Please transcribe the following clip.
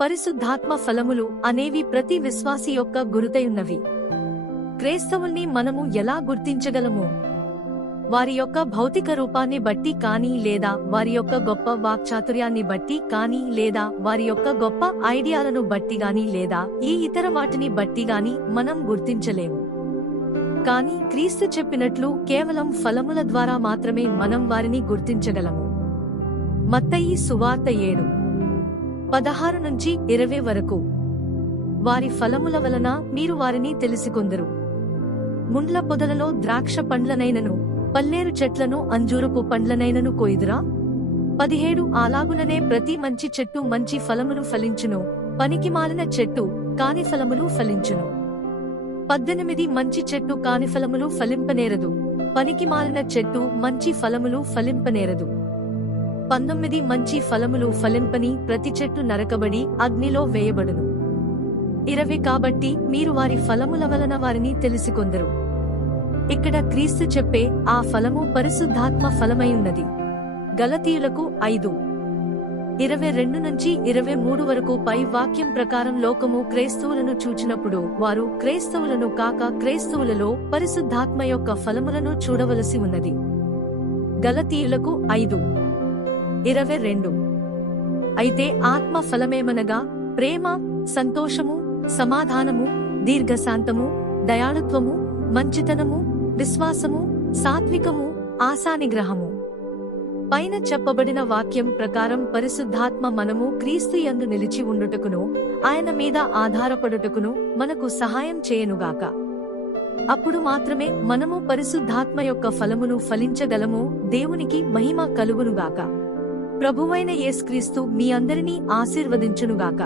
పరిశుద్ధాత్మ ఫలములు అనేవి ప్రతి విశ్వాసి యొక్క గురుతయున్నవి. క్రైస్తవుల్ని మనము ఎలా గుర్తించగలము? వారి యొక్క భౌతిక రూపాన్ని బట్టి కానీ, లేదా వారి యొక్క గొప్ప వాక్చాతుర్యాన్ని బట్టి కానీ, లేదా వారి యొక్క గొప్ప ఐడియాలను బట్టి గాని, లేదా ఈ ఇతర వాటిని బట్టి గాని మనం గుర్తించలేము. కానీ క్రీస్తు చెప్పినట్లు కేవలం ఫలముల ద్వారా మాత్రమే మనం వారిని గుర్తించగలము. మత్తయి సువార్త 7:16-20 వరకు. వారి ఫలముల వలన మీరు వారిని తెలిసికొందురు. ముండ్ల పొదలలో ద్రాక్ష పండ్లనైనను, పల్లేరు చెట్లను అంజూరపు పండ్లనైనను కోయుదురా? 17 అలాగుననే ప్రతి మంచి చెట్టు మంచి ఫలములు ఫలించును, పనికిమాలిన చెట్టు కాని ఫలములు ఫలించును. 18 మంచి చెట్టు కాని ఫలములు ఫలింపనేరదు, పనికిమాలిన చెట్టు మంచి ఫలములు ఫలింపనేరదు. 19 మంచి ఫలములు ఫలింపని ప్రతి చెట్టు నరకబడి అగ్నిలో వేయబడును. 20 కాబట్టి మీరు వారి ఫలముల వలన వారిని తెలిసికొందరు. ఇక్కడ క్రీస్తు చెప్పే ఆ ఫలము పరిశుద్ధాత్మ ఫలమైయున్నది. గలతీయులకు 5:22-23 వరకు పై వాక్యం ప్రకారం లోకము క్రైస్తవులను చూచినప్పుడు వారు క్రైస్తవులను కాక క్రైస్తవులలో పరిశుద్ధాత్మ యొక్క ఫలములను చూడవలసి ఉన్నది. గలతీయులకు 5:22. అయితే ఆత్మ ఫలమేమనగా ప్రేమ, సంతోషము, సమాధానము, దీర్ఘశాంతము, దయాళుత్వము, మంచితనము, విశ్వాసము, సాత్వికము, ఆశానిగ్రహము. పైన చెప్పబడిన వాక్యం ప్రకారం పరిశుద్ధాత్మ మనము క్రీస్తు యందు నిలిచి ఉండుటకును, ఆయన మీద ఆధారపడుటకును మనకు సహాయం చేయనుగాక. అప్పుడు మాత్రమే మనము పరిశుద్ధాత్మ యొక్క ఫలమును ఫలించగలము. దేవునికి మహిమ కలుగునుగాక. ప్రభువైన యేసుక్రీస్తు మీ అందరినీ ఆశీర్వదించునుగాక.